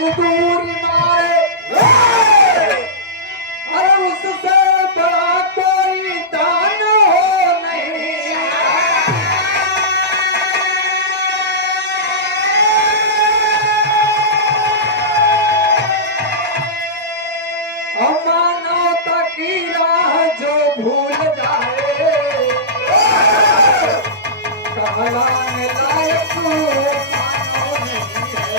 मजदूरी मारे, अरे उससे बड़ा कोई दान हो नहीं। अमानवता की राह जो भूल जाए, कहलाने लायक मानव नहीं है।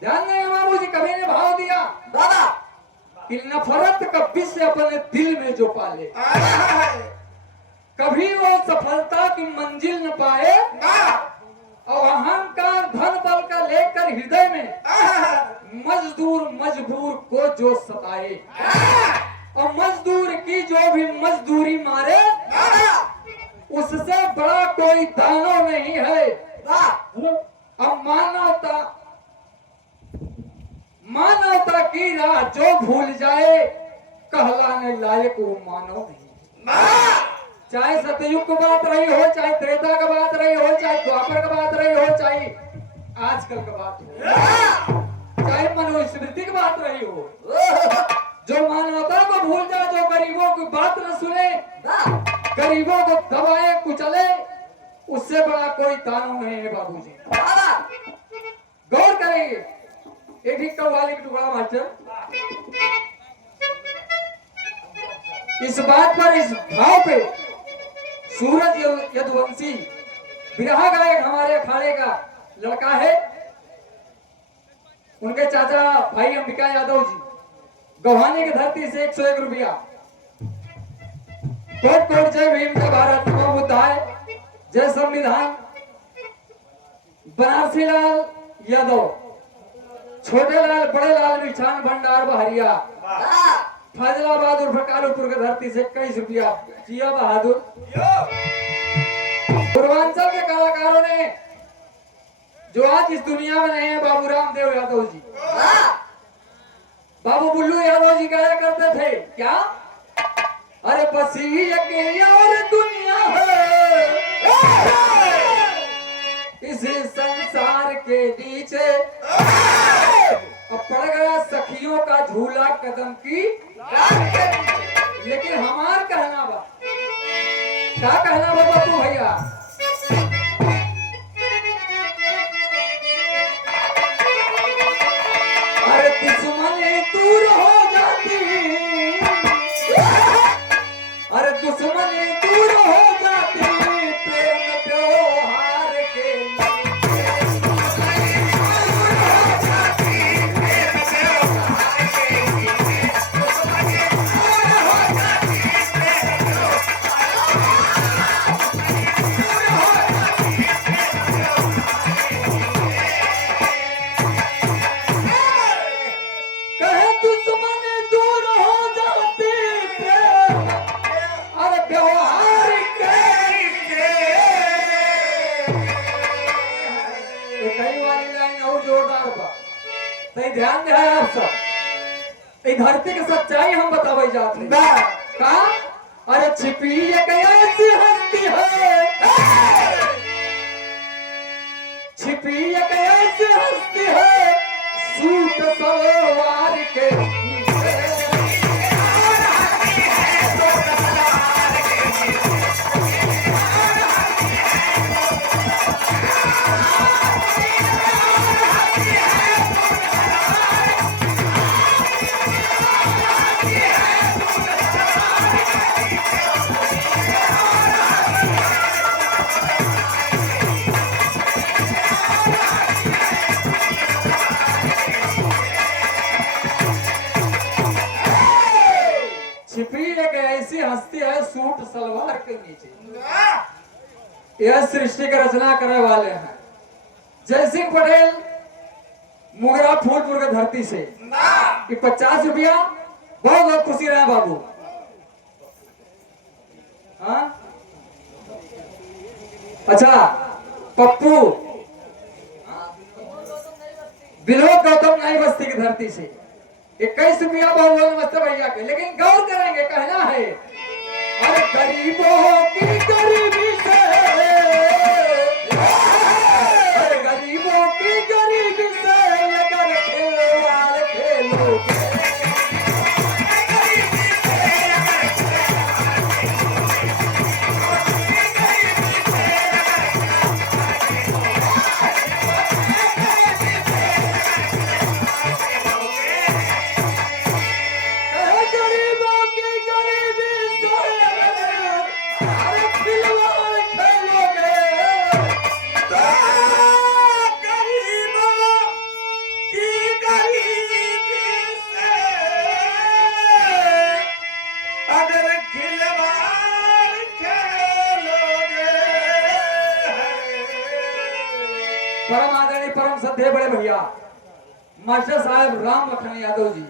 ध्यान नहीं बाबू जी, कभी ने भाव दिया दादा कि नफरत कभी से अपने दिल में जो पाले, कभी वो सफलता की मंजिल न पाए, और अहंकार धन बल का लेकर हृदय में मजदूर मजबूर को जो सताए, और मजदूर की जो भी मजदूरी मारे, उससे बड़ा कोई दानव नहीं है। अब मानवता की राह जो भूल जाए, कहलाने लायक वो मानव नहीं। चाहे सतयुग की बात रही हो, चाहे त्रेता की बात रही हो, चाहे द्वापर की बात रही हो, चाहे आजकल की बात हो, चाहे मनुस्मृति की बात रही हो, जो मानवता को भूल जाए, जो गरीबों की बात न सुने, गरीबों को दबाए कुचले, उससे बड़ा कोई दानव नहीं है बाबूजी। गौर करेंगे एक ही कव्वाली का टुकड़ा मास्टर, इस बात पर, इस भाव पे सूरज यदुवंशी बिरहा गायक हमारे अखाड़े का लड़का है, उनके चाचा भाई अंबिका यादव जी, गव्हाने की धरती से 101 रुपया। कोट कोट जय भीम, जय भारत, नमो बुद्धाय, जय संविधान। बनारसी लाल यादव, छोटे लाल बड़े लाल मिष्ठान भंडार बहरिया, फैजलाबाद उर्फ कालूपुर की धरती से 21 रुपया। जिया बहादुर। पूर्वांचल के कलाकारों ने जो आज इस दुनिया में नहीं है, बाबू रामदेव यादव जी, बाबू बुल्लू यादव जी गाया करते थे क्या, अरे बस ये और दुनिया है इस संसार के नीचे, अब पड़ गया सखियों का झूला कदम की। लेकिन हमार कहना बा, क्या कहना बा बाबू भैया, अरे दुश्मनी दूर हो जाती, अरे दुश्मनी दूर हो जाती, प्रेम त्योहार के ध्यान दे आप सब, धरती की सच्चाई हम बतावे जाते हैं का, अरे छिपी एक ऐसी हस्ती है, छिपी एक ऐसी हस्ती है, सूट सलवार के हस्ती है, सूट सलवार के नीचे। यह सृष्टि की रचना करने वाले हैं जयसिंह पटेल, मुगरा फूलपुर की धरती से। 50 रुपया, बहुत बहुत खुशी रहे बाबू। हाँ अच्छा, पप्पू विनोद गौतम नई बस्ती की धरती से 21 रुपया, बहुत बहुत नमस्ते भैया के। लेकिन गौर करेंगे, कहना है गरीबों की गरीबी से, अरे गरीबों की गरीबी से अगर खिलवाड़ खेलोगे, गरीबों की गरीबी से अरे खिलवाड़ खेलोगे, गरीबों की गरीबी से अगर खिलवाड़ खेलोगे। परम आदरणीय परम श्रद्धेय बड़े भैया मास्टर साहब राम लखन यादव जी,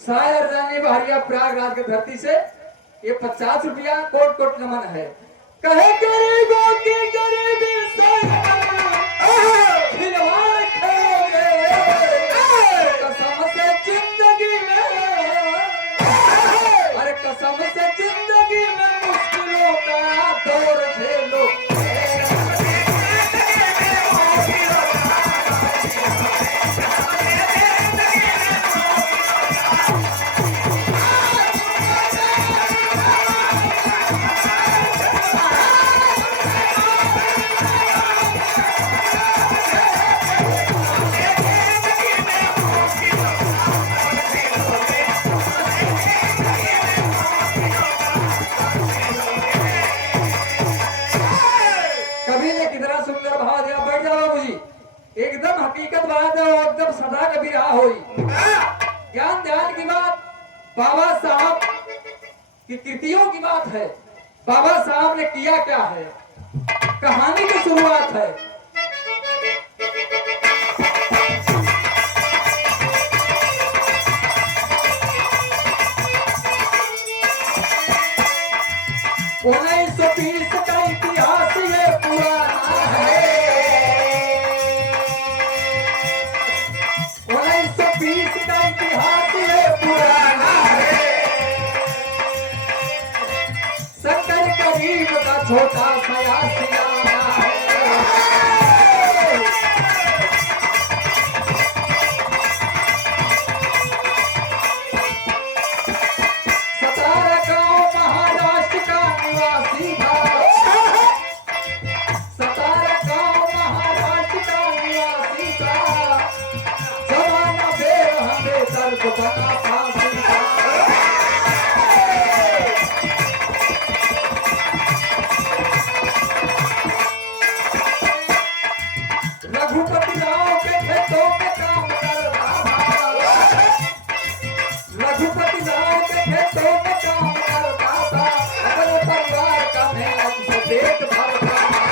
शायर रानी बहरिया प्रयागराज की धरती से ये 50 रुपया कोट कोट नमन है। कहे गरीबों की गरीबी से खिलवाड़ खेलोगे, कसम से जिंदगी में, अरे कसम से जिंदगी में मुश्किलों का दौर झेलो। कभी ने कितना सुंदर भाव दिया। बैठ जाओ बाबूजी, एकदम हकीकत बात है और एकदम सदा कभी रहा होई। ज्ञान ध्यान की बात बाबा साहब की कृतियों की बात है। बाबा साहब ने किया क्या है, कहानी की शुरुआत है। उन्नीस सौ 20 का इतिहास ये पुराना है, 1920 का इतिहास ये पुराना है। शंकर गरीब का छोटा सा आशियाना है। 17 गांव महाराष्ट्र का निवासी था, 17 गांव महाराष्ट्र का निवासी था। जमाना बेरहम बेदर्द बना फांसी था। रघुपति राव के खेतों में काम करता था, रघुपति राव के खेतों में काम करता था। अपने परिवार का मेहनत से पेट भरता था।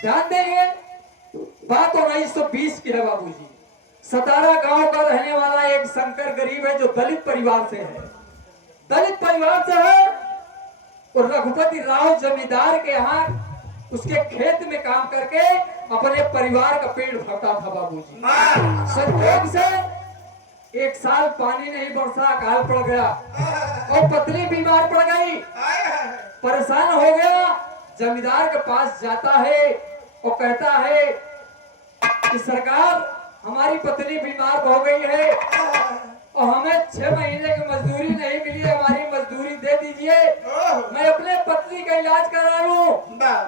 ध्यान देंगे, बात 1920 की है बाबूजी। 17 गांव का रहने वाला एक शंकर गरीब है जो दलित परिवार से है, दलित परिवार से है। और रघुपति राव जमींदार के यहाँ उसके खेत में काम करके अपने परिवार का पेट भरता था बाबूजी। संयोग से एक साल पानी नहीं बरसा, अकाल पड़ गया और पत्नी बीमार पड़ गई, परेशान हो गया। जमींदार के पास जाता है और कहता है कि सरकार हमारी पत्नी बीमार हो गई है और हमें 6 महीने की मजदूरी नहीं मिली, हमारी मजदूरी दे दीजिए, मैं अपने पत्नी का इलाज करा लूं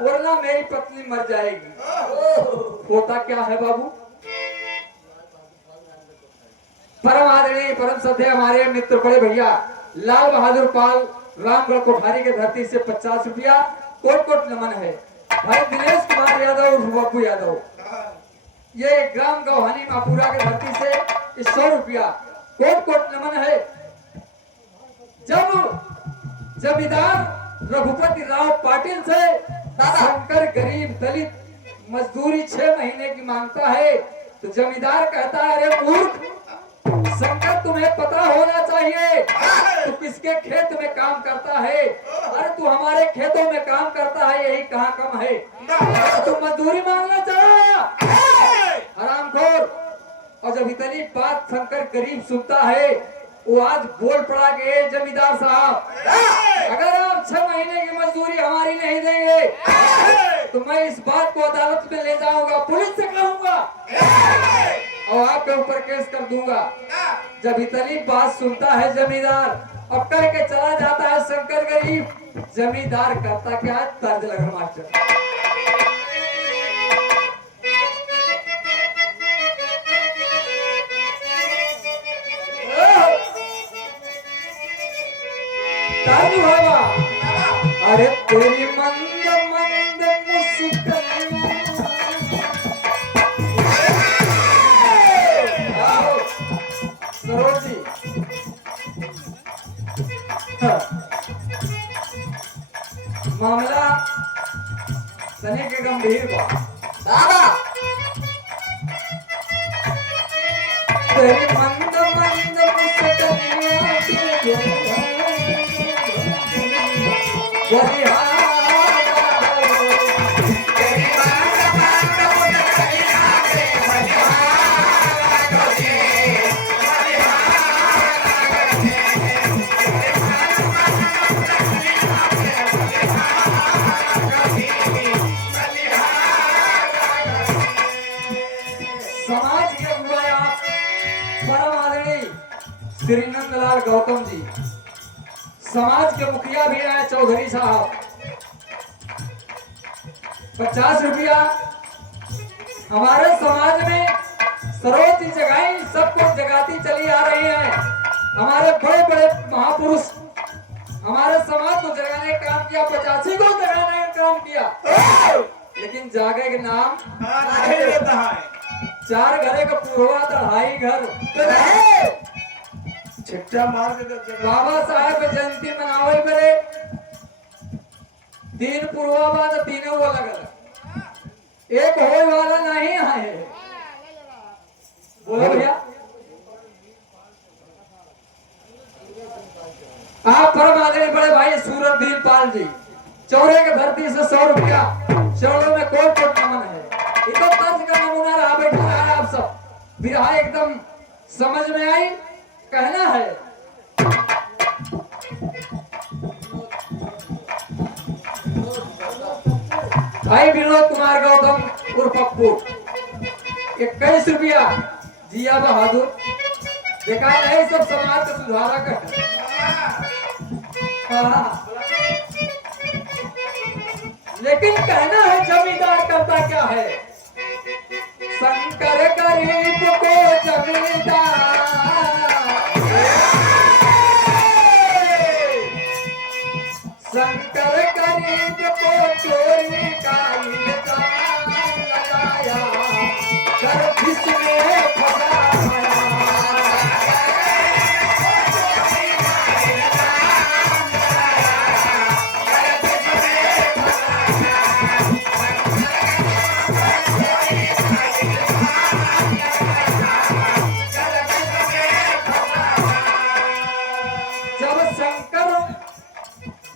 वरना मेरी पत्नी मर जाएगी। होता क्या है बाबू, परम आदरणीय परम श्रद्धेय हमारे मित्र बड़े भैया लाल बहादुर पाल रामगढ़ कोठारी के धरती से 50 रुपया कोट कोट नमन है। भाई दिनेश कुमार यादव उर्फ बब्बू यादव, ये ग्राम गौहानी मापुरा के धरती से 100 रुपया कोट कोट नमन है। जब जमींदार रघुपति राव पाटिल से शंकर गरीब दलित मजदूरी 6 महीने की मांगता है तो जमींदार कहता है अरे मूर्ख शंकर, तुम्हें पता होना चाहिए तू किसके खेत में काम करता है। अरे तू हमारे खेतों में काम करता है, यही कहाँ कम है। तू मजदूरी मांगना चाह हरामखोर। इतनी बात शंकर गरीब सुनता है, वो आज बोल पड़ा कि "ए जमींदार साहब, अगर आप 6 महीने की मजदूरी हमारी नहीं देंगे तो मैं इस बात को अदालत में ले जाऊंगा, पुलिस से कहूंगा और आपके ऊपर केस कर दूंगा। जब इतनी बात सुनता है जमींदार, अब करके चला जाता है शंकर गरीब। जमींदार करता क्या है, तर्ज लगा मास्टर। तर्ज होगा, अरे तेरी मंद मंद मुस्कान, आओ सरोज जी। हाँ। मामला सनी के गंभीर बा। तेरी मंद मंद मुस्कानियाँ समाज के बुआ आप परम आदरणीय श्री नंदलाल गौतम जी, समाज के मुखिया भी आए चौधरी साहब, 50 रुपया हमारे समाज में सरोज जगाई, सबको जगाती चली आ रही है। हमारे बड़े बड़े महापुरुष हमारे समाज को जगाने का काम किया, 85 को जगाने का काम किया, लेकिन जागे के नाम नहीं रहता है। 4 घरे का पूर्वा 2.5 घर छिट्टा मार के बाबा साहेब जयंती मनावे मेरे 3 पूर्वा बाद 3 वो अलग एक होए वाला नहीं है। बोलो भैया, आप परम आदरणीय बड़े भाई सूरजदीन पाल जी, चौरे के धरती से 100 रुपया, चौड़ों में कोट नमन है। एकदम तर्ज का नमूना रहा, बैठा है आप सब, बिरहा एकदम समझ में आई, कहना है। भाई विनोद कुमार गौतम उर्फ पप्पू, 21 रुपया, जिया बहादुर, देखा नहीं सब समाज का सुधारक है। हाँ। लेकिन कहना है जमींदार करता क्या है, शंकर गरीब को जमींदार, शंकर गरीब को चोरी का इल्जाम लगाया, गर्भिश में फंसाया।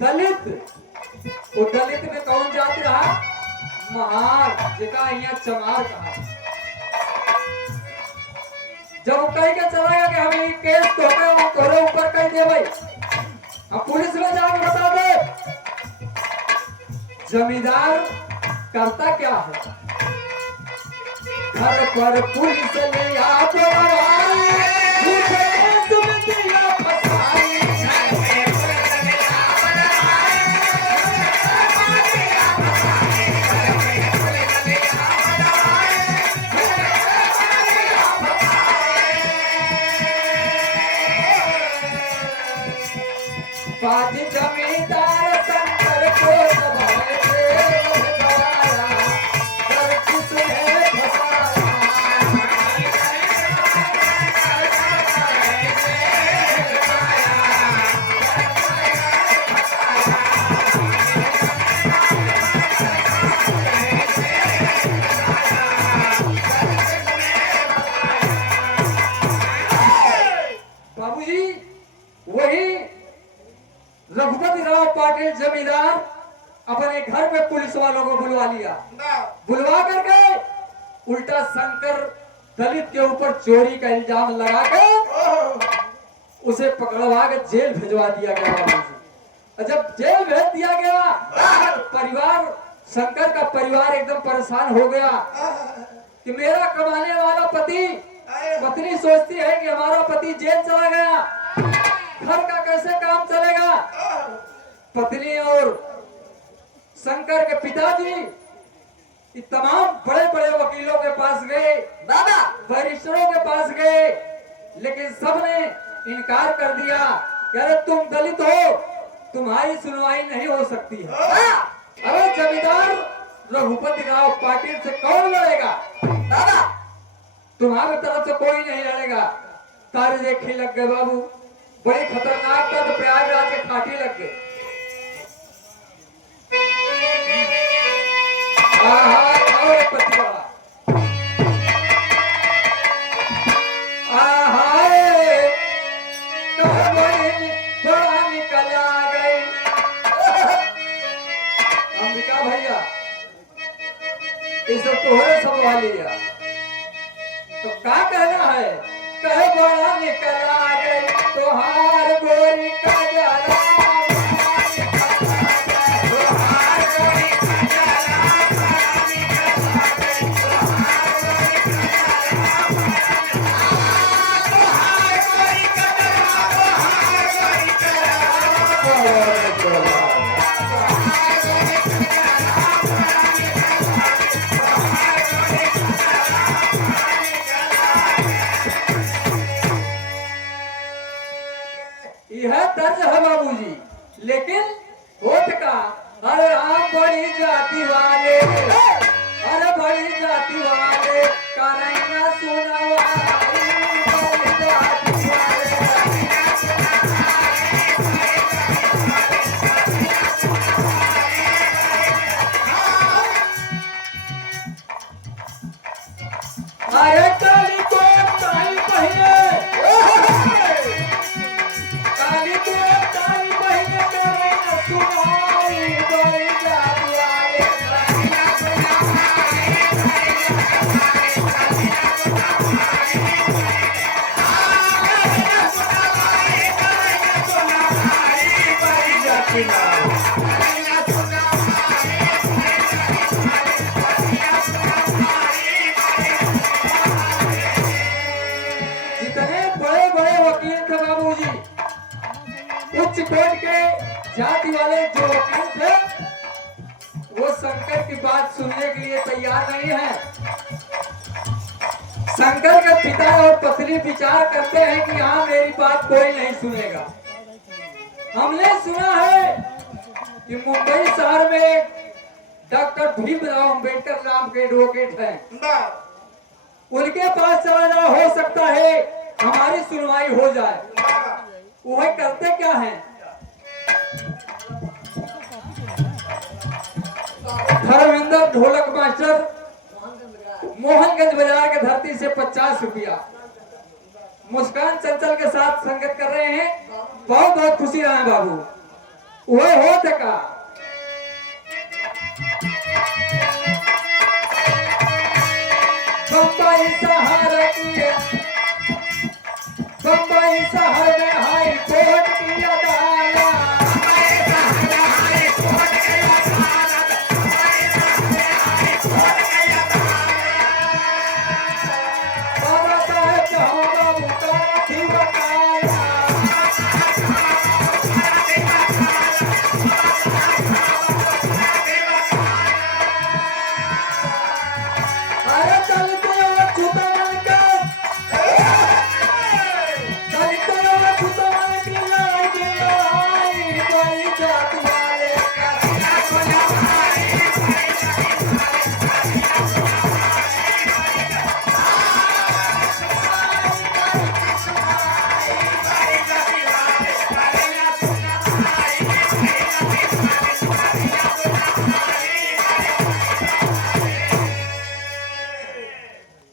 दलित, वो दलित में कौन जाति रहा, महार, जिका यहाँ चमार कहा। जब वो कह के चला गया कि हम ये केस तोरे ऊपर कह दे भाई, हम पुलिस में जाकर बता दे। जमींदार करता क्या है, घर पर पुलिस ले आप जमींदार शंकर को दबाए थे दबाया, कर किसने फसाया। बाबूजी, वही रघुपति राव पाटिल जमींदार अपने घर पे पुलिस वालों को बुलवा लिया, बुलवा करके उल्टा शंकर दलित के ऊपर चोरी का इल्जाम लगा के उसे पकड़वा के जेल भिजवा दिया गया बाबूजी। और जब जेल भेज दिया गया तो परिवार, शंकर का परिवार एकदम परेशान हो गया कि मेरा कमाने वाला पति, पत्नी सोचती है कि हमारा पति जेल चला गया, घर का कैसे काम चलेगा। पत्नी और शंकर के पिताजी तमाम बड़े बड़े वकीलों के पास गए, बैरिस्टरों के पास गए, लेकिन सबने इनकार कर दिया कि अरे तुम दलित हो, तुम्हारी सुनवाई नहीं हो सकती है। अरे जमींदार रघुपति राव पाटिल से कौन लड़ेगा, तुम्हारे तरफ से कोई नहीं लड़ेगा। तारे देखी लग गए बाबू, बड़ी खतरनाक था। तो प्रयागराज के खाटी लग गए। अंबिका भैया इसे तोहरे संभाल लिया, तो क्या कहना है। कहे बड़ा निकल आ गई तोहार गोरी का जला, यह तर्ज है बाबूजी। लेकिन होठ का अरे आप बड़ी जाति वाले, अरे बड़ी जाति वाले करेंगे सुनवाई, बड़ी जाति वाले। अरे काली को ताई पहिए, जितने बड़े बड़े वकील थे बाबूजी, उच्च कोर्ट के जाति वाले जो वकील थे, वो शंकर की बात सुनने के लिए तैयार नहीं है। शंकर के पिता और पत्नी विचार करते हैं कि हाँ मेरी बात कोई नहीं सुनेगा। हमने सुना है कि मुंबई शहर में डॉक्टर भीमराव अंबेडकर नाम के एडवोकेट हैं, उनके पास चला जाओ, हो सकता है हमारी सुनवाई हो जाए। वह करते क्या हैं, धर्मेंद्र ढोलक मास्टर मोहनगंज बाजार के धरती से 50 रुपया मुस्कान चंचल के साथ संगत कर रहे हैं। बहुत बहुत खुशी रहा है बाबू। वह हो सका बम्बई शहर में हाई कोर्ट की अदालत, बाबा साहेब जहाँ बाबू का थी बकाया। अरे दलित छुटवन के, दलित छुटवन की लड़ाई बड़ी जाति वाले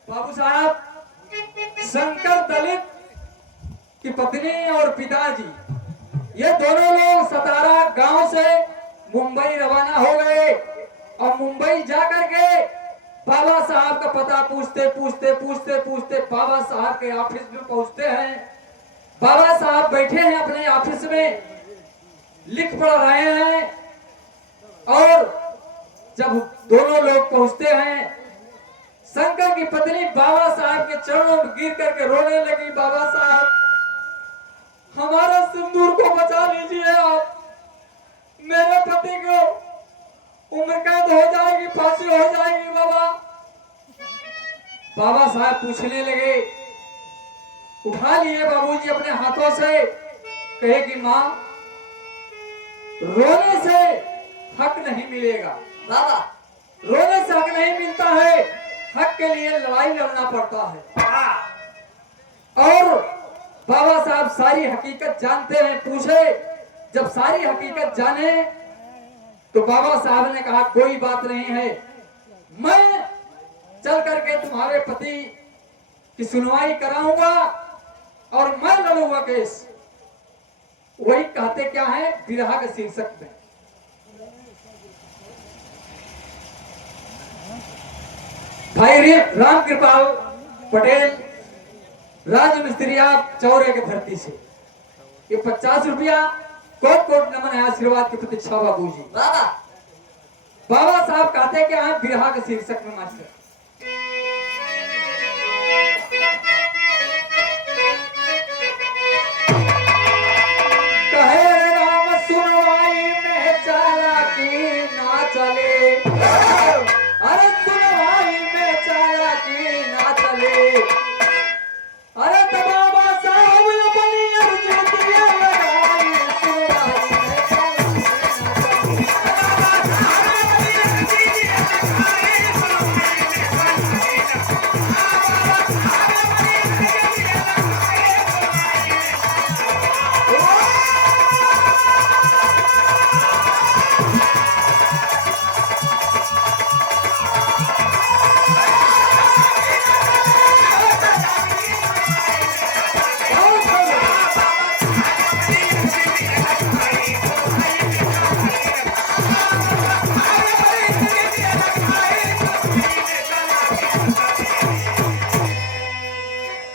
बाबू साहब। शंकर दलित की पत्नी और पिताजी ये दोनों लोग सतारा गांव से मुंबई रवाना हो गए और मुंबई जाकर के बाबा साहब का पता पूछते पूछते पूछते पूछते बाबा साहब के ऑफिस में पहुंचते हैं। बाबा साहब बैठे हैं अपने ऑफिस में, लिख पढ़ रहे हैं। और जब दोनों लोग पहुंचते हैं, शंकर की पत्नी बाबा साहब के चरणों में गिर करके रोने लगी, बाबा साहब हमारा सिंदूर को बचा लीजिए आप, मेरे पति को उम्र कैद हो जाएगी, फांसी हो जाएगी बाबा। बाबा साहब पूछने लगे, उठा लिए बाबूजी अपने हाथों से, कहे कि मां रोने से हक नहीं मिलेगा बाबा, रोने से हक नहीं मिलता है, हक के लिए लड़ाई लड़ना पड़ता है। और बाबा साहब सारी हकीकत जानते हैं। पूछे, जब सारी हकीकत जाने तो बाबा साहब ने कहा कोई बात नहीं है, मैं चल करके तुम्हारे पति की सुनवाई कराऊंगा और मैं लड़ूंगा केस। वही कहते क्या है बिरहा के शीर्षक में, भाई राम कृपाल पटेल राजमिस्त्री चौरे की धरती से ये 50 रुपया कोट कोट नमन है आशीर्वाद की प्रतीक्षा बाबूजी। बाबा बाबा साहब कहते क्या है बिरहा के शीर्षक में मास्टर, कहे राम सुनवाई में चालाकी ना चले, अरे सुनवाई में चालाकी ना चले, अरे तो बाबा साहब अपनी अर्जियां लगाई, सुनवाई में चालाकी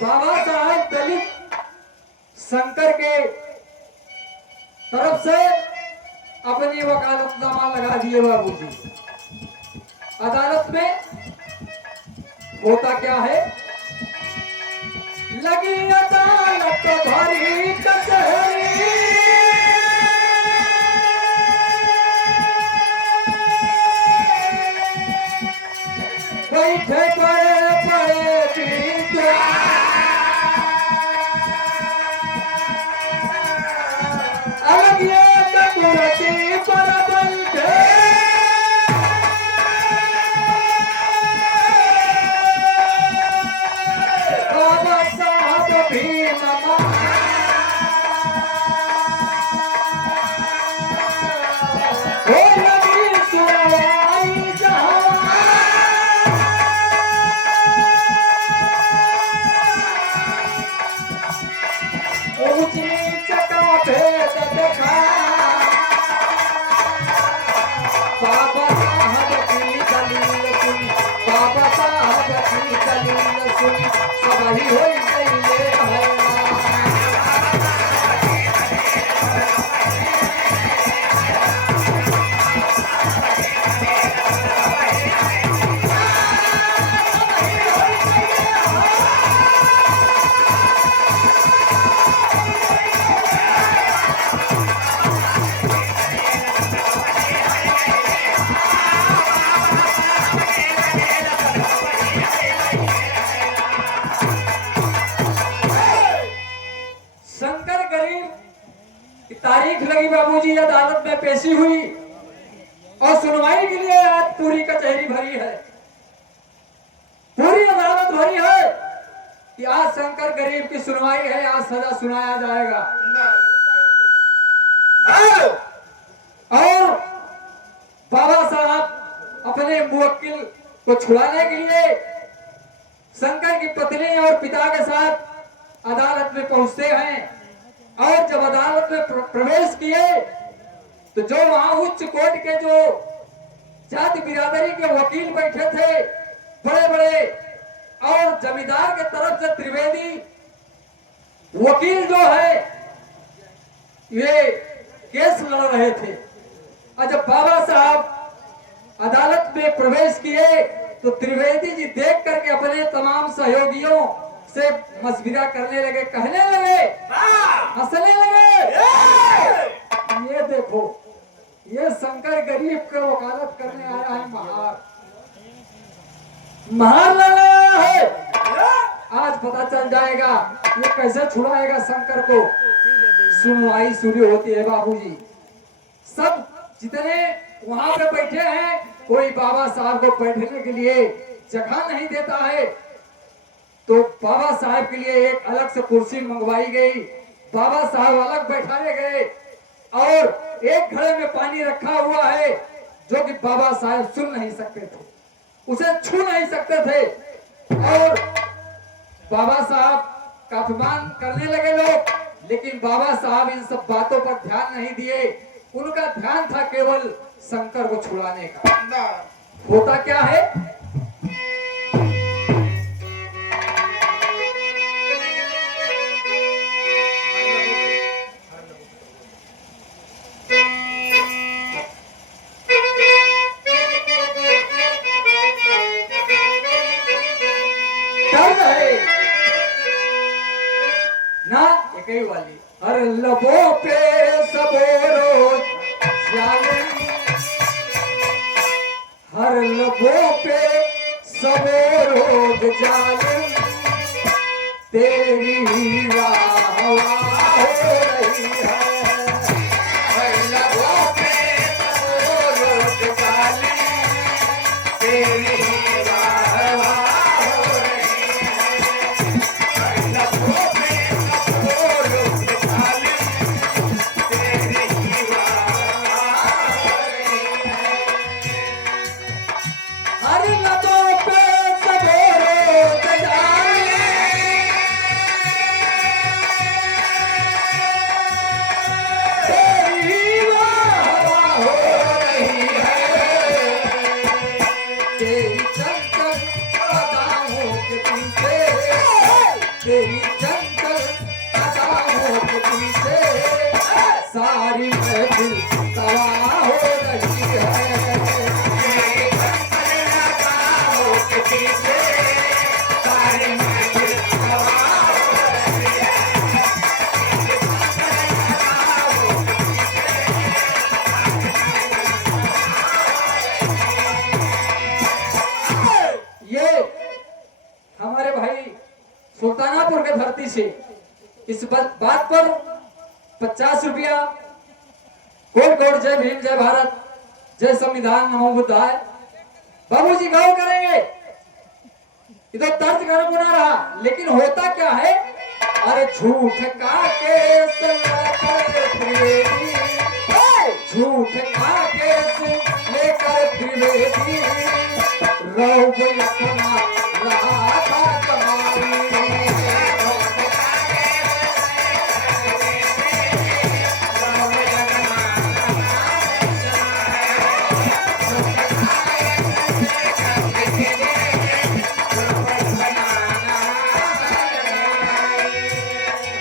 बाबा साहब दलित शंकर के तरफ से अपनी वकालतनामा लगा दिए बाबूजी। अदालत में होता क्या है, लगी अदालत भरी कचहरी, बैठे बड़े बड़े विद्वान, अलग ये कुर्सी पर बैठे, बाबा साहब भी नमा, हो लगी सुनवाई जहां, ऊंच नीच का भेद देखा, बाबा साहब की दलील सुनी, बाबा साहब की दलील सुनी, सब ही हो गई ये हैरान। शंकर गरीब की तारीख लगी बाबूजी, अदालत में पेशी हुई और सुनवाई के लिए आज पूरी कचहरी भरी है, पूरी अदालत भरी है कि आज शंकर गरीब की सुनवाई है, आज सजा सुनाया जाएगा। और बाबा साहब अपने मुवक्किल को छुड़ाने के लिए शंकर की पत्नी और पिता के साथ अदालत में पहुंचते हैं। और जब अदालत में प्रवेश किए तो जो वहां उच्च कोर्ट के जो जाति बिरादरी के वकील बैठे थे बड़े बड़े और जमींदार के तरफ से त्रिवेदी वकील जो है ये केस लड़ रहे थे। और जब बाबा साहब अदालत में प्रवेश किए तो त्रिवेदी जी देख करके अपने तमाम सहयोगियों से मशविरा करने लगे, कहने लगे, हंसने लगे, ये देखो ये शंकर गरीब के वकालत करने आया है, महार लड़ा है। आज पता चल जाएगा ये कैसे छुड़ाएगा शंकर को। सुनवाई शुरू होती है बाबूजी, सब जितने वहां पे बैठे हैं कोई बाबा साहब को बैठने के लिए जगह नहीं देता है, तो बाबा साहब के लिए एक अलग से कुर्सी मंगवाई गई, बाबा साहब अलग बैठाए गए और एक घड़े में पानी रखा हुआ है जो कि बाबा साहब सुन नहीं सकते थे, उसे छू नहीं सकते थे। और बाबा साहब का अपमान करने लगे लोग, लेकिन बाबा साहब इन सब बातों पर ध्यान नहीं दिए, उनका ध्यान था केवल शंकर को छुड़ाने का। होता क्या है, वाली हर लबों पे सबो रोज जालिम, हर लबों पे सबो रोज जालिम, तेरी ही राह हो रही है। हर लबों पे सबो रोज जालिम, तेरी ही राह हो रही है। हर लबों पे सबो रोज जालिम, तेरी ही राह हो रही है। हर लबों पे सबो रोज जालिम, तेरी चंचल अदाओं के पीछे सारी महफिल तबाह हो रही है। तेरी चंचल अदाओं के पीछे सारी महफिल तबाह हो रही है। ये हमारे भाई सुल्तानापुर के धरती से इस बात पर 50 रुपया। कोट कोट जय भीम, जय भारत, जय संविधान, नमो बुद्धाय। बाबूजी गाँव करेंगे, इधर तर्ज कर बुना रहा, लेकिन होता क्या है, अरे झूठ का केस लेकर त्रिवेदी, झूठ का केस लेकर त्रिवेदी, रौब अपना रहा था कमाई।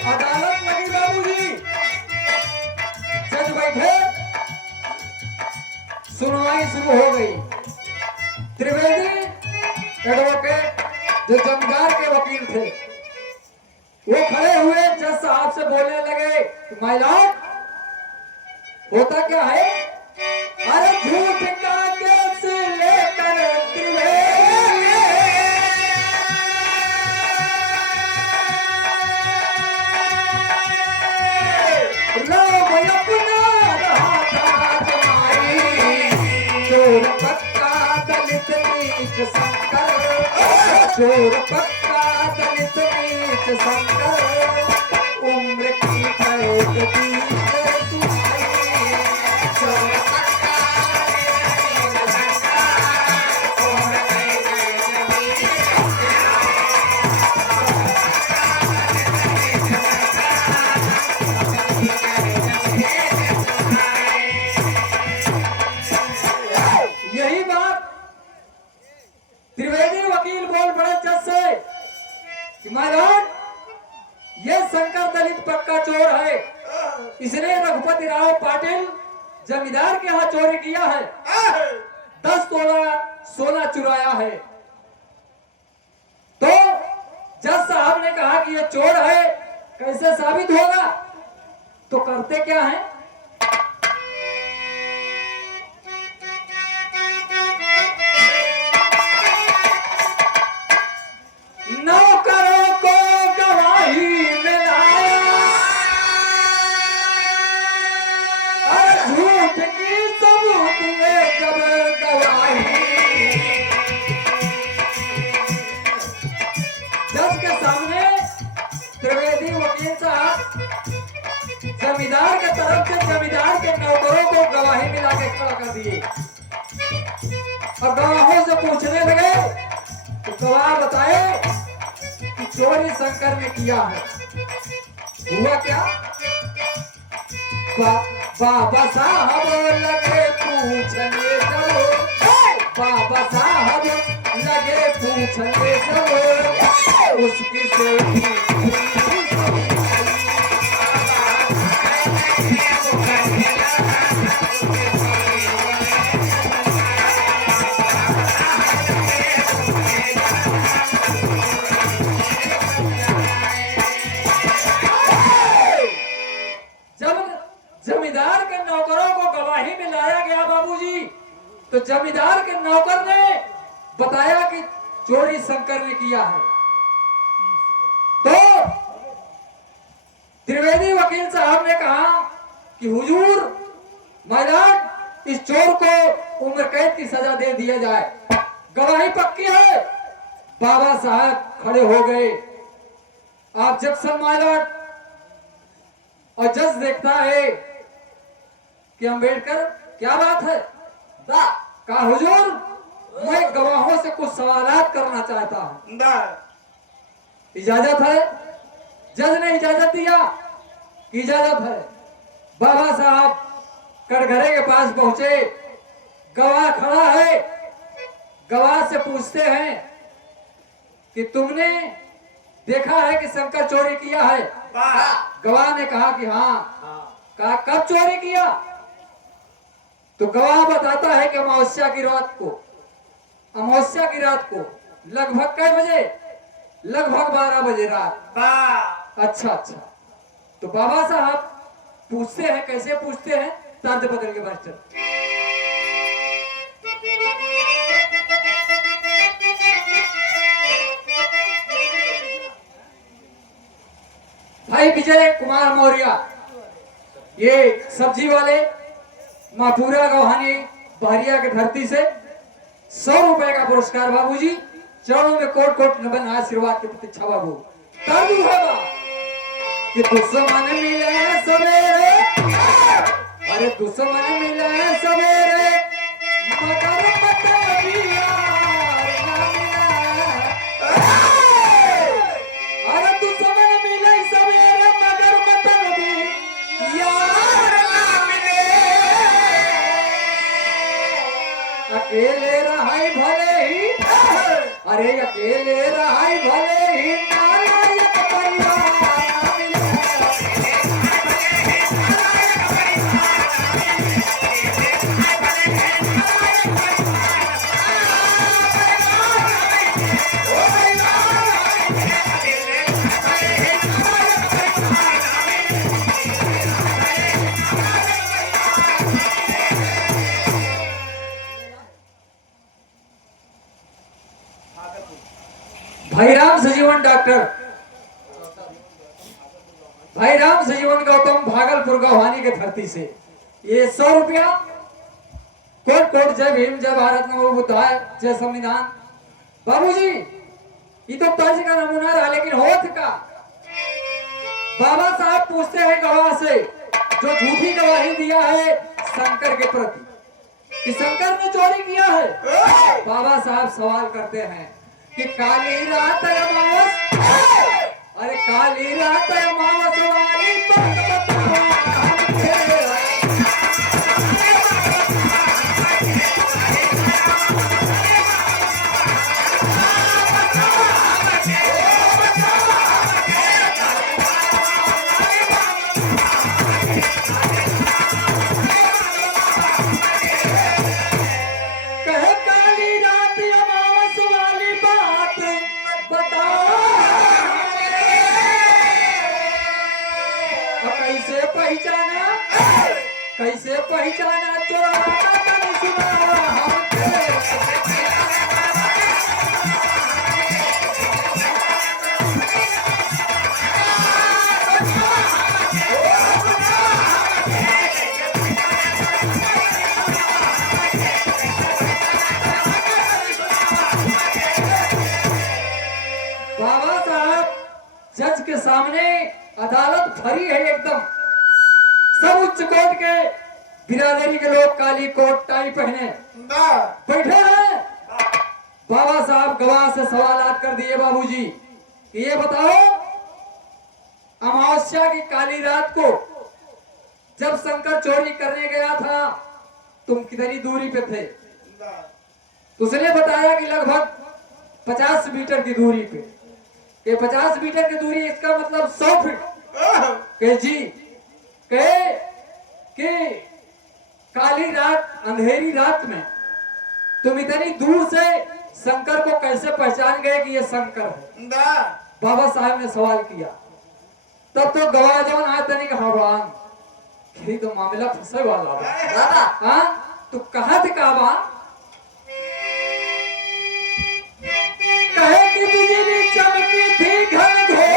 अदालत लगी बाबूजी, जज बैठे, सुनवाई शुरू हो गई। त्रिवेदी एडवोकेट जो जमींदार के वकील थे वो खड़े हुए जज साहब से बोलने लगे, माय लॉर्ड होता क्या है, अरे झूठ का केस लेकर त्रिवेदी, लोग अपना रहा था जमाई, चोर पक्का दलित नीच शंकर, चोर पक्का दलित नीच शंकर, उम्र की कैद बीच तुम्हारी, चोर पक्का दलित नीच शंकर, उम्र की कैद बीच यही बात त्रिवेदी कि महाराज ये शंकर दलित पक्का चोर है, इसने रघुपति राव पाटिल जमींदार के यहाँ चोरी किया है, 10 तोला सोना चुराया है। तो जज साहब ने कहा कि ये चोर है, कैसे साबित होगा? तो करते क्या है, नौकरों को गवाही में लाया, और झूठ की सबूत में कब गवाही। जज के सामने त्रिवेदी वकील साहब जमींदार के तरफ से जमींदार के नौकरों को गवाही मिला के खड़ा कर दिए और गवाहों से पूछने लगे, तो गवाह बताए कि चोरी शंकर ने किया है। हुआ क्या? बाबा साहब लगे पूछने चलो, बाबा साहब लगे पूछने चलो, उसकी से जमींदार के नौकरों को गवाही में लाया गया बाबूजी, तो जमींदार के नौकर ने बताया कि चोरी शंकर ने किया है। तो त्रिवेदी वकील साहब ने कहा कि हुजूर महाराज इस चोर को उम्र कैद की सजा दे दिया जाए, गवाही पक्की है। बाबा साहब खड़े हो गए, ऑब्जेक्शन महाराज। और जज देखता है कि अंबेडकर क्या बात है, कहा हुजूर मैं गवाहों से कुछ सवालात करना चाहता हूं, इजाजत है? जज ने इजाजत दिया कि इजाजत है। बाबा साहब कटघरे के पास पहुंचे, गवाह खड़ा है, गवाह से पूछते हैं कि तुमने देखा है कि शंकर चोरी किया है? गवाह ने कहा कि हाँ। कहा कब चोरी किया? तो गवाह बताता है कि अमावस्या की रात को, अमावस्या की रात को लगभग कै बजे? लगभग 12 बजे रात। अच्छा अच्छा। तो बाबा साहब पूछते हैं, कैसे पूछते हैं? तर्ज बदल के मास्टर। भाई विजय कुमार मौर्य, ये सब्जी वाले मापुरा गौहानी बहरिया की धरती से 100 रुपए का पुरस्कार बाबूजी, चरणों में कोट कोट नमन आशीर्वाद की प्रतीक्षा बाबू। तर्ज होगा कि दुश्मन मिले सवेरे, अरे दुश्मन मिले सवेरे, मगर पता अरे दुश्मन मिले सवेरे, मगर मतलब भी यार ना मिले। अकेले रहाई भले ही, अरे अकेले रहाई भले ही, नालायक परिवार ना मिले। भाईराम सजीवन डॉक्टर, भाईराम सजीवन गौतम भागलपुर गौहानी के धरती से ये 100 रुपया। कोट कोट जय भीम, जय भारत, नमो बुद्धाय, जय संविधान। बाबूजी ये तो तर्ज का नमूना रहा, लेकिन होत का? बाबा साहब पूछते हैं गवाह से जो झूठी गवाही दिया है शंकर के प्रति कि शंकर ने चोरी किया है। बाबा साहब सवाल करते हैं कि काली रात अमावस, अरे काली रात अमावस वाली बात बताओ। पहचाना कैसे पहचाना चोराना तनी सुनावा हमके बाबा साहब जज के सामने अदालत भरी है एकदम। सब उच्च कोर्ट के बिरादरी के लोग काली कोट टाई पहने बैठे हैं। बाबा साहब गवाह से सवालात कर दिए बाबूजी कि ये बताओ अमावस्या की काली रात को जब शंकर चोरी करने गया था तुम कितनी दूरी पे थे? तो उसने बताया कि लगभग 50 मीटर की दूरी पे। ये 50 मीटर की दूरी इसका मतलब 100 फीट। कहे जी कहे कि काली रात अंधेरी रात में तुम इतनी दूर से शंकर को कैसे पहचान गए कि ये शंकर है? बाबा साहब ने सवाल किया। तब तो गवाह जवन आया तनिक हवान यही तो मामला फंसे वाला दादा। हाँ तो कहा थे काबा कहे कि बिजली चमकी थी घनघोर।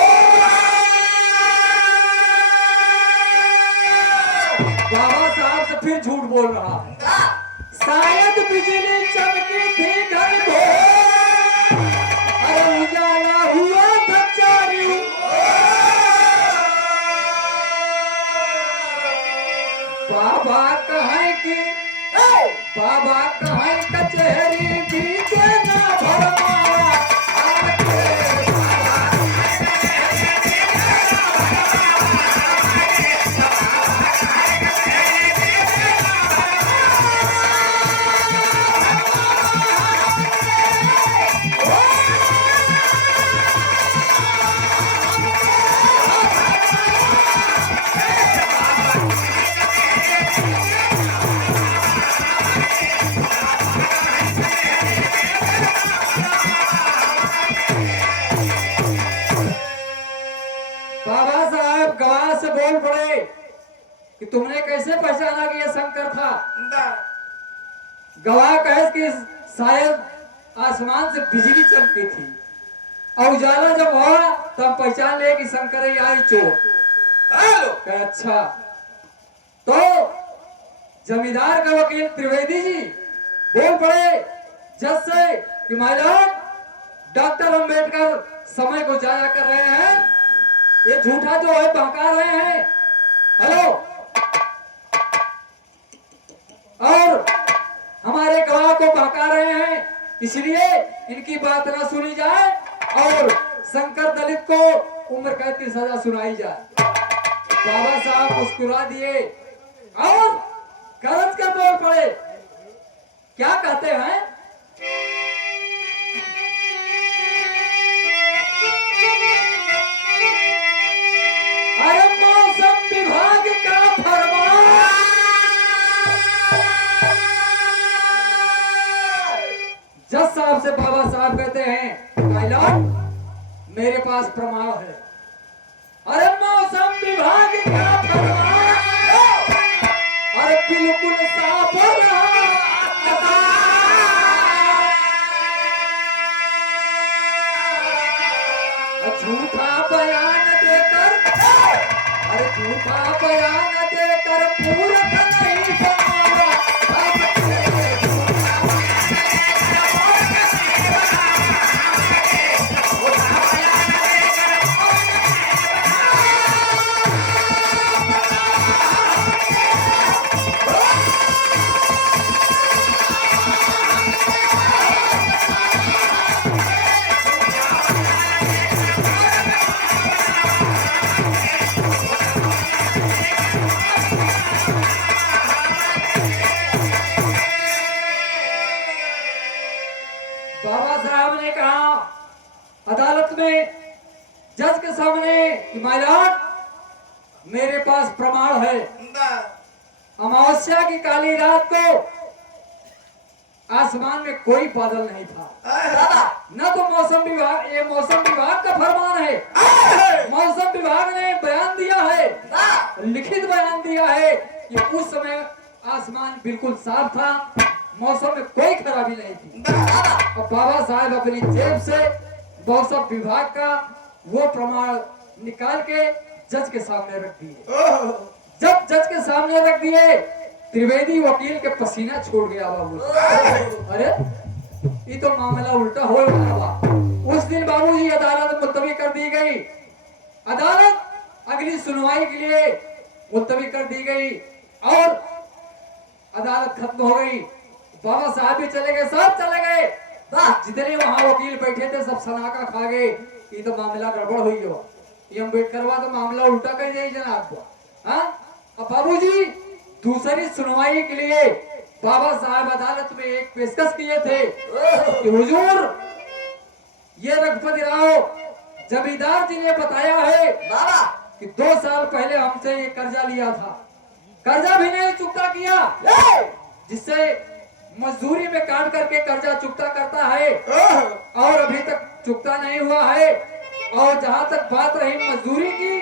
बाबा साहब से फिर झूठ बोल रहा है। शायद बिजली चमकी थी घनघोर अरे उजाला हुआ था चारों बाबा कहें कि बाबा कहें कचहरी बीच ना भरमाया बाबा साहब गवाह से बोल पड़े कि तुमने कैसे पहचाना कि यह शंकर था? गवाह कहे कि शायद आसमान से बिजली चमकी थी और उजाला जब हुआ तो हम पहचान ले कि शंकर ही आई चोर। कहे अच्छा। तो जमींदार का वकील त्रिवेदी जी बोल पड़े जज से कि माय लॉर्ड डॉक्टर अंबेडकर समय को जाया कर रहे हैं। ये झूठा जो है बहका रहे हैं। हेलो और हमारे गवाह को बहका रहे हैं इसलिए इनकी बात ना सुनी जाए और शंकर दलित को उम्र कैद की सजा सुनाई जाए। बाबा साहब मुस्कुरा दिए और गरज कर बोल पड़े। क्या कहते हैं? अरे मौसम विभाग का फरमान जज साहब से बाबा साहब कहते हैं माय लॉर्ड मेरे पास प्रमाण है। अरे मौसम विभाग का फरमान अरे बिल्कुल साफ झूठा बयान देकर अरे झूठा बयान देकर पूरक नहीं बनावा। बाबा साहब ने कहा अदालत में जज के सामने कि माय लॉर्ड मेरे पास प्रमाण है। अमावस्या की काली रात को आसमान में कोई बादल नहीं था। न तो मौसम विभाग ये मौसम विभाग का फरमान है। मौसम विभाग ने बयान दिया है लिखित बयान दिया है कि उस समय आसमान बिल्कुल साफ था, मौसम में कोई खराबी नहीं थी। और बाबा साहब अपनी जेब से मौसम विभाग का वो प्रमाण निकाल के जज के सामने रख दिए। जब जज के सामने रख दिए, त्रिवेदी वकील के पसीना छोड़ गया बाबू। अरे ये तो मामला उल्टा हो रहा। उस दिन बाबूजी अदालत मुलतवी कर दी गई। अदालत अगली सुनवाई के लिए मुलतवी कर दी गई और अदालत खत्म हो गई। बाबा साहब भी चले गए, सब चले गए। जितने वहां वकील बैठे थे सब सनाका खा गए। ये तो मामला गड़बड़ हुई हो, ये अम्बेडकर तो मामला उल्टा कर जाए जनाब को। हाँ, अब बाबूजी दूसरी सुनवाई के लिए बाबा साहब अदालत में एक पेशकश किए थे कि हुजूर, ये रघुपति राव जमींदार जी ने बताया है कि 2 साल पहले हमसे ये कर्जा लिया था, कर्जा भी नहीं चुकता किया, जिससे मजदूरी में काट करके कर्जा चुकता करता है और अभी तक चुकता नहीं हुआ है। और जहां तक बात रही मजदूरी की,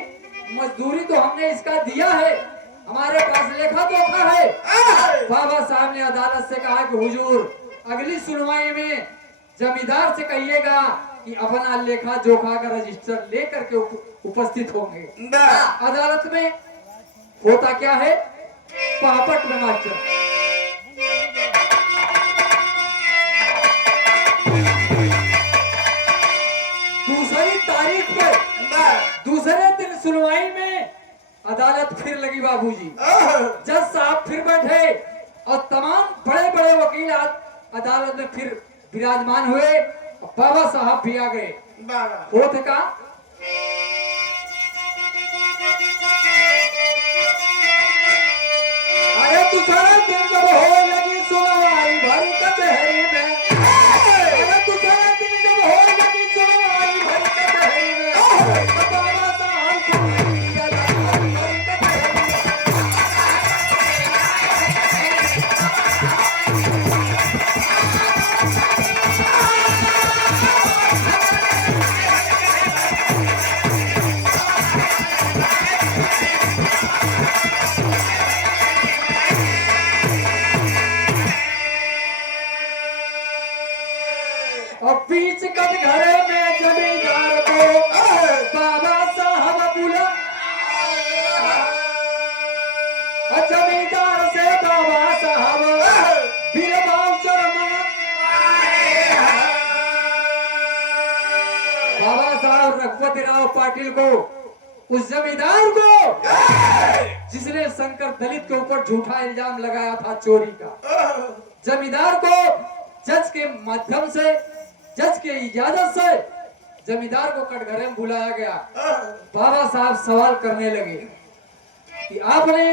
मजदूरी तो हमने इसका दिया है, हमारे पास लेखा जोखा है। बाबा साहब ने अदालत से कहा कि हुजूर, अगली सुनवाई में जमींदार से कहिएगा कि अपना लेखा जोखा का रजिस्टर लेकर के उपस्थित होंगे। अदालत में होता क्या है, पापट में मास्टर दूसरी तारीख पर दूसरे दिन सुनवाई में अदालत फिर लगी बाबूजी। जज साहब फिर बैठे और तमाम बड़े बड़े वकील अदालत में फिर विराजमान हुए। बाबा साहब भी आ गए। होते का अरे दूसरा दिन जब हो लगी सुनवाई भरी कचहरी में, अरे दूसरा दिन जब हो लगी सुनवाई भरी कचहरी में, बाबा साहब को दिया भरी कचहरी में। और बीच कटघरे में जमींदार को बाबा साहब बुला, और जमींदार से बाबा साहब बिलवाल चरमन। बाबा साहब रघुपति राव पाटिल को, उस जमींदार को जिसने शंकर दलित के ऊपर झूठा इल्जाम लगाया था चोरी का, जमींदार को जज के माध्यम से, जज के इजाजत से जमींदार को कटघरे में बुलाया गया। बाबा साहब सवाल करने लगे कि आपने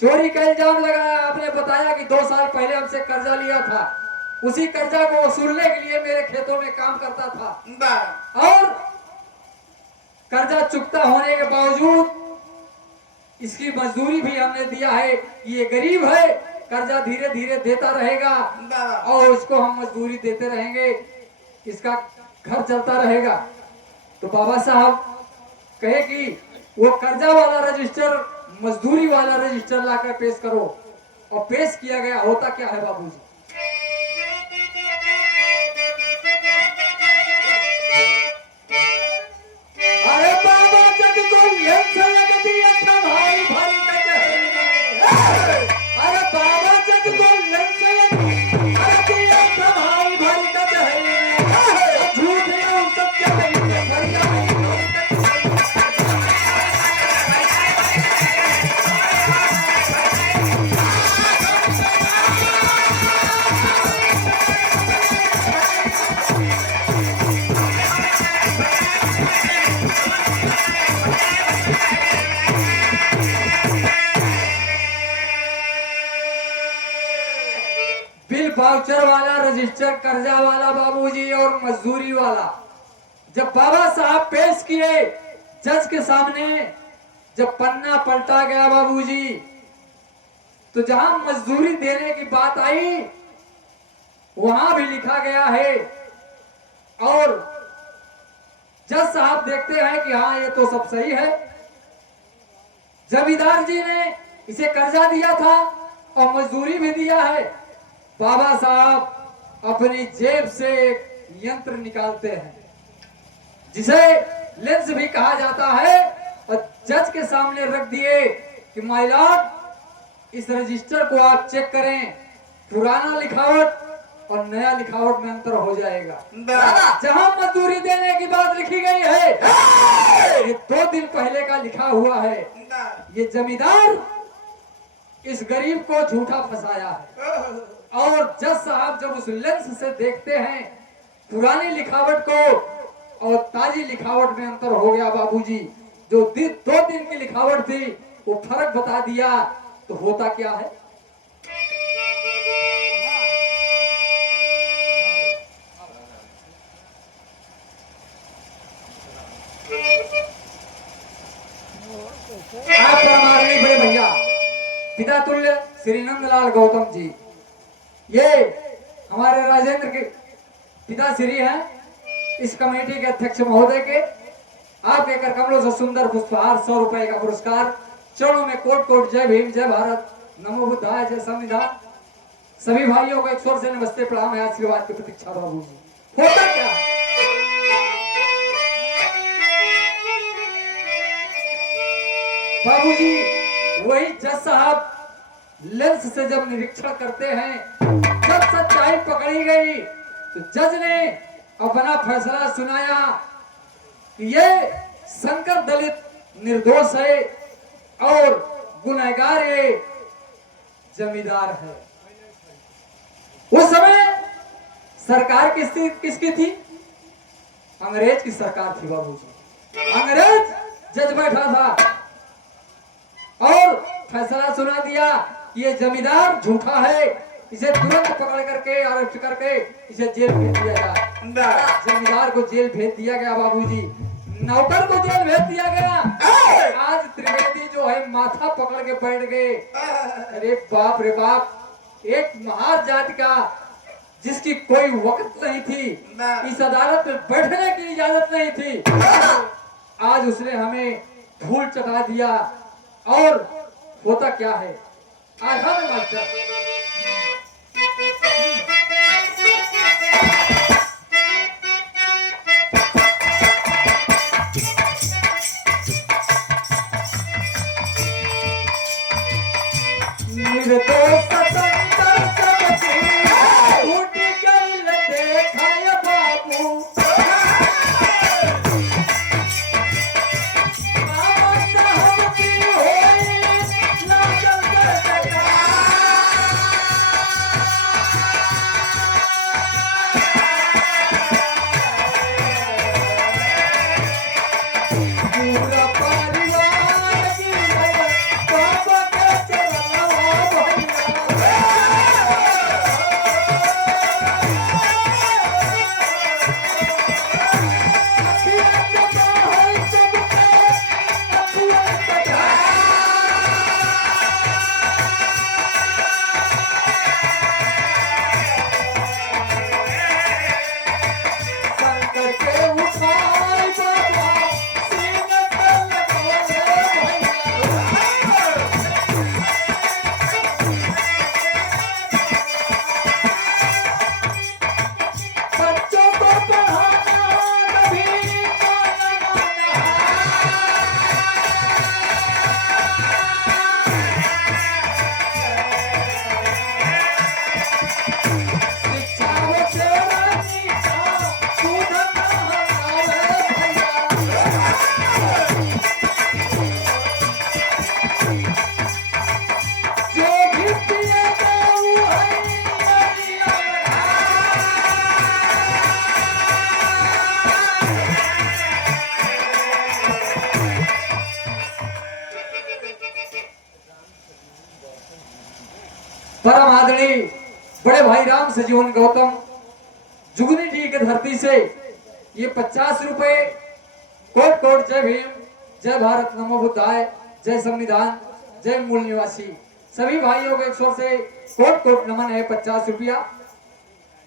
चोरी का इल्जाम लगाया, आपने बताया कि 2 साल पहले हमसे कर्जा लिया था, उसी कर्जा को वसूलने के लिए मेरे खेतों में काम करता था और कर्जा चुकता होने के बावजूद इसकी मजदूरी भी हमने दिया है। ये गरीब है, कर्जा धीरे धीरे देता रहेगा और इसको हम मजदूरी देते रहेंगे, इसका घर चलता रहेगा। तो बाबा साहब कहे कि वो कर्जा वाला रजिस्टर, मजदूरी वाला रजिस्टर लाकर पेश करो। और पेश किया गया। होता क्या है बाबूजी, अरे बाबा जग को ये लग दिया था भाई भरी कचहरी में, अरे बाबा जग को अरे दिया था भाई भरी कचहरी में, झूठ है सत्य नहीं है भरिया नहीं। बिल वाउचर वाला रजिस्टर, कर्जा वाला बाबूजी और मजदूरी वाला जब बाबा साहब पेश किए जज के सामने, जब पन्ना पलटा गया बाबूजी, तो जहां मजदूरी देने की बात आई वहां भी लिखा गया है और जज साहब देखते हैं कि हाँ ये तो सब सही है। जमींदार जी ने इसे कर्जा दिया था और मजदूरी भी दिया है। बाबा साहब अपनी जेब से एक यंत्र निकालते हैं जिसे लेंस भी कहा जाता है और जज के सामने रख दिए कि माय लॉर्ड, इस रजिस्टर को आप चेक करें, पुराना लिखावट और नया लिखावट में अंतर हो जाएगा। जहां मजदूरी देने की बात लिखी गई है ये 2 दिन पहले का लिखा हुआ है। ये जमींदार इस गरीब को झूठा फंसाया है। और जज साहब जब उस लेंस से देखते हैं पुरानी लिखावट को और ताजी लिखावट में अंतर हो गया बाबूजी। जो 2 दिन की लिखावट थी वो फर्क बता दिया। तो होता क्या है, आप परमारणी बड़े भैया पिता तुल्य श्री नंदलाल गौतम जी, ये हमारे राजेंद्र के पिता श्री हैं, इस कमेटी के अध्यक्ष महोदय के आपके कर कमलों से सुंदर पुष्पहार 100 रुपए का पुरस्कार। चरणों में कोट कोट जय भीम, जय भारत, नमो बुद्धाय, जय संविधान। सभी भाइयों को एक स्वर से नमस्ते प्रणाम है, आशीर्वाद की प्रतीक्षा बाबू जी। होता क्या है, बाबूजी वही जज साहब लेंस से जब निरीक्षण करते हैं, जब सच्चाई पकड़ी गई तो जज ने अपना फैसला सुनाया कि ये शंकर दलित निर्दोष है और गुनहगार ये जमींदार है। उस समय सरकार किसकी थी? अंग्रेज की सरकार थी बाबूजी। अंग्रेज जज बैठा था और फैसला सुना दिया कि ये जमींदार झूठा है, इसे तुरंत पकड़ करके अरेस्ट करके इसे जेल भेज दिया गया। जमींदार को जेल भेज दिया गया बाबूजी, नौकर को जेल भेज दिया गया। आज त्रिवेदी जो है माथा पकड़ के बैठ गए। अरे बाप रे बाप, एक महान जाति का जिसकी कोई वक्त नहीं थी, इस अदालत में बैठने की इजाजत नहीं थी, आज उसने हमें धूल चटा दिया। और होता क्या है, आधा में मास्टर निर्दोष स्वतंत्र सबकी टूट गई देखा ये बाबू। परम आदरणीय बड़े भाई राम सजीवन गौतम जुगनी जी की धरती से ये 50 रुपए कोट कोट जय भीम, जय भारत, नमो बुद्धाय, जय संविधान, जय मूल निवासी, सभी भाइयों को एक स्वर से कोट कोट नमन है। 50 रुपया।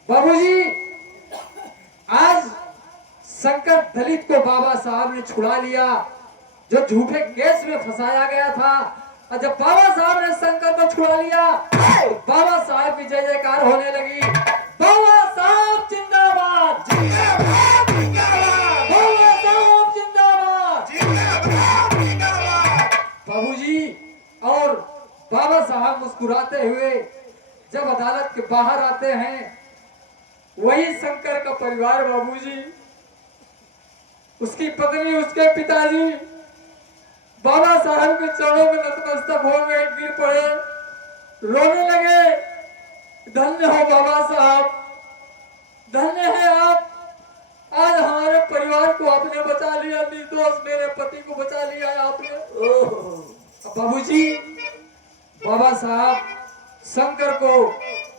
बाबूजी आज शंकर दलित को बाबा साहब ने छुड़ा लिया जो झूठे केस में फंसाया गया था। और जब बाबा साहब ने शंकर को छुड़ा लिया तो बाबा साहब की जय जयकार होने लगी। बाबा साहब जिंदाबाद, जिंदाबाद जिंदाबाद बाबा साहब जिंदाबाद। जिंदाबाद जिंदाबाद। बाबूजी और बाबा साहब मुस्कुराते हुए जब अदालत के बाहर आते हैं, वही शंकर का परिवार बाबूजी, उसकी पत्नी, उसके पिताजी बाबा साहब के चरणों में नतमस्तक हो गए, गिर पड़े, रोने लगे। धन्य हो बाबा साहब, धन्य है आप, आज हमारे परिवार को आपने बचा लिया, निर्दोष मेरे पति को बचा लिया आपने। बाबूजी बाबा साहब शंकर को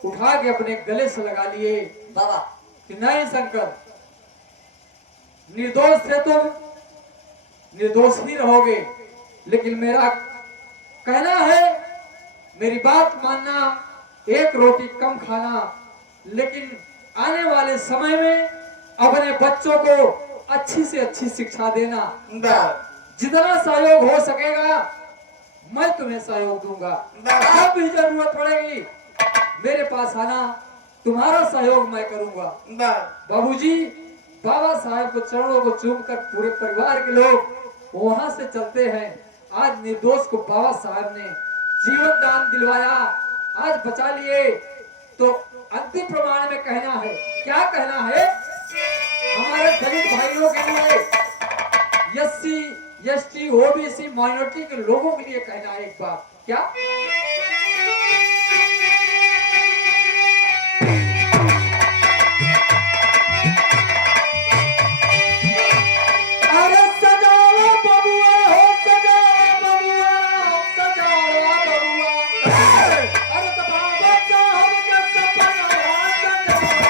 उठा के अपने गले से लगा लिए बाबा कि नहीं शंकर, निर्दोष थे तुम, निर्दोष ही रहोगे, लेकिन मेरा कहना है, मेरी बात मानना, एक रोटी कम खाना, लेकिन आने वाले समय में अपने बच्चों को अच्छी से अच्छी शिक्षा देना। जितना सहयोग हो सकेगा मैं तुम्हें सहयोग दूंगा। जब भी जरूरत पड़ेगी मेरे पास आना, तुम्हारा सहयोग मैं करूंगा। बाबूजी बाबा साहब को चरणों को चूमकर पूरे परिवार के लोग वहां से चलते हैं। आज निर्दोष को बाबा साहब ने जीवन दान दिलवाया, आज बचा लिए। तो अंतिम प्रमाण में कहना है, क्या कहना है, हमारे दलित भाइयों के लिए, एससी एसटी ओबीसी माइनॉरिटी के लोगों के लिए कहना है एक बात, क्या अरे सजावा बबुआ हो, सजावा बबुआ, सजावा बबुआ, अरे तो बाबा साहब के सपना सजावा बबुआ।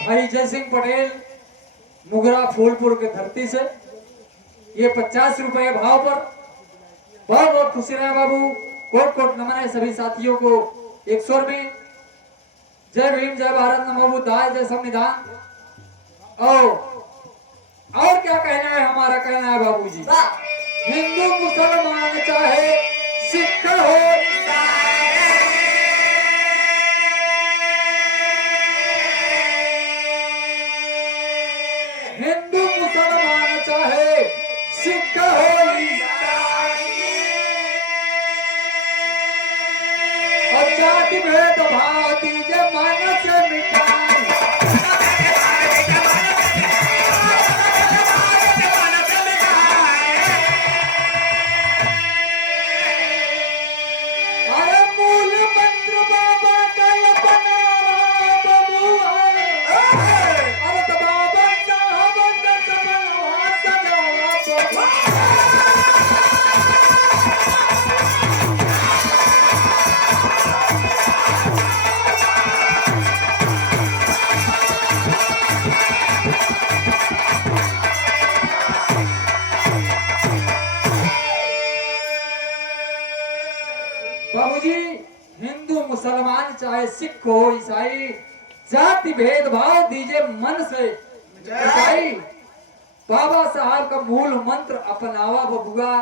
भाई जय सिंह पटेल मुगरा फूलपुर के धरती से ये 50 रुपए भाव पर बहुत बहुत खुशी रहे बाबू। कोट कोट नमन है सभी साथियों को। एक स्वर में जय भीम, जय भारत, नमो बुद्धाय, जय संविधान। और क्या कहना है, हमारा कहना है बाबूजी, हिंदू मुसलमान चाहे सिख हो, हिंदू मुसलमान चाहे सिख हो, और जाति भेद भाव दीजिए मन से मिटाई। अरे मूल मंत्र बाबा का ये बनावा बबुआ, अरे तो बाबा साहब का सपना सजावा बबुआ। बाबूजी हिंदू मुसलमान चाहे सिख हो ईसाई, जाति भेदभाव दीजिए मन से मिटाई। बाबा साहब का मूल मंत्र अपनावा बबुआ,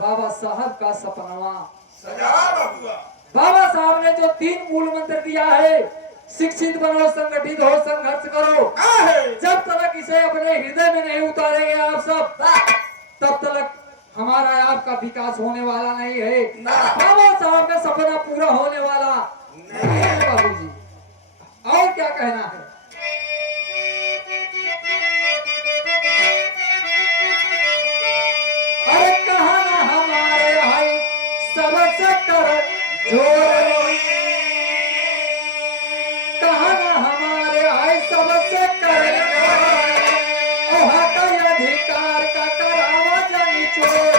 बाबा साहब का सपनावा सजावा बबुआ। बाबा साहब ने जो 3 मूल मंत्र दिया है, शिक्षित बनो, संगठित हो, संघर्ष करो, जब तक इसे अपने हृदय में नहीं उतारेंगे आप सब, तब तक हमारा आपका विकास होने वाला नहीं है। बाबा साहब का सपना पूरा होने वाला नहीं है बाबूजी। और क्या कहना है, अरे कहना हमारे भाई सबसे कर जोर, कहना हमारे भाई सबसे कर का अधिकार का करावा जानी चोर।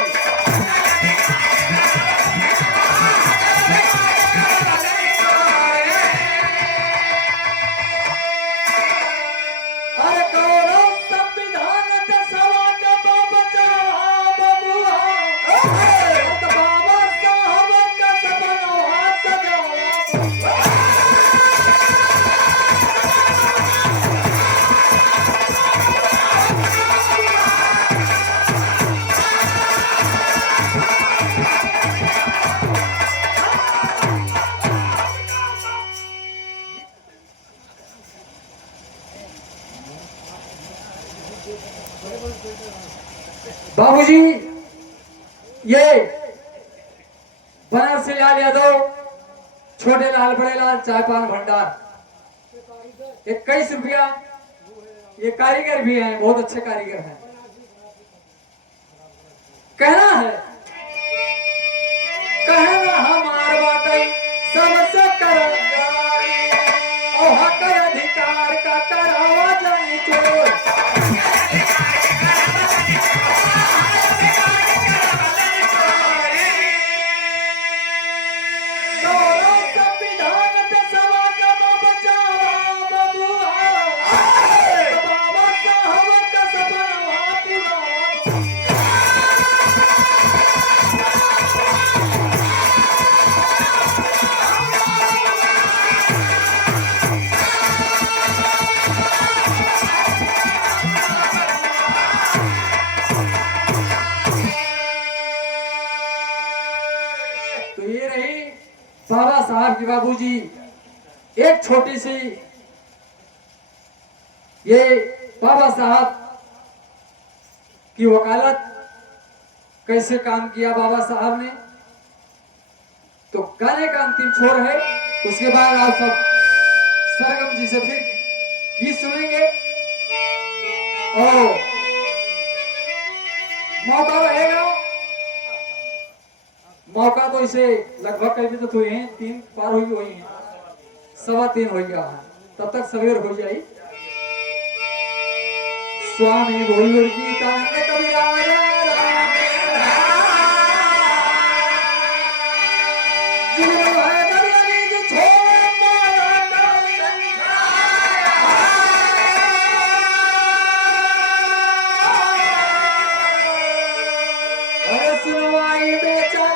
ये बनारसी लाल यादव, छोटे लाल बड़े लाल चाय पान भंडार 21 रुपया। ये कारीगर भी हैं, बहुत अच्छे कारीगर हैं। कहना है कहना हमार बाटे सबसे कर और हक अधिकार का करावा जाए चोर। गौरव संविधान पे सवा का बचावा बबुआ, बाबा साहब का सपना पूरा। तो ये रही बाबा साहब की बाबूजी, एक छोटी सी ये बाबा साहब की वकालत कैसे काम किया बाबा साहब ने। तो गाने का अंतिम छोर है, उसके बाद आप सब सरगम जी से फिर गीत सुनेंगे और मौका रहेगा। मौका तो इसे लगभग करीब तो हुए हैं, 3 पार हुई हैं, 3:15 हो गया है, तब तक सवेर हो जाए। स्वामी बोल गीता कबीरा सुनवाई बेचा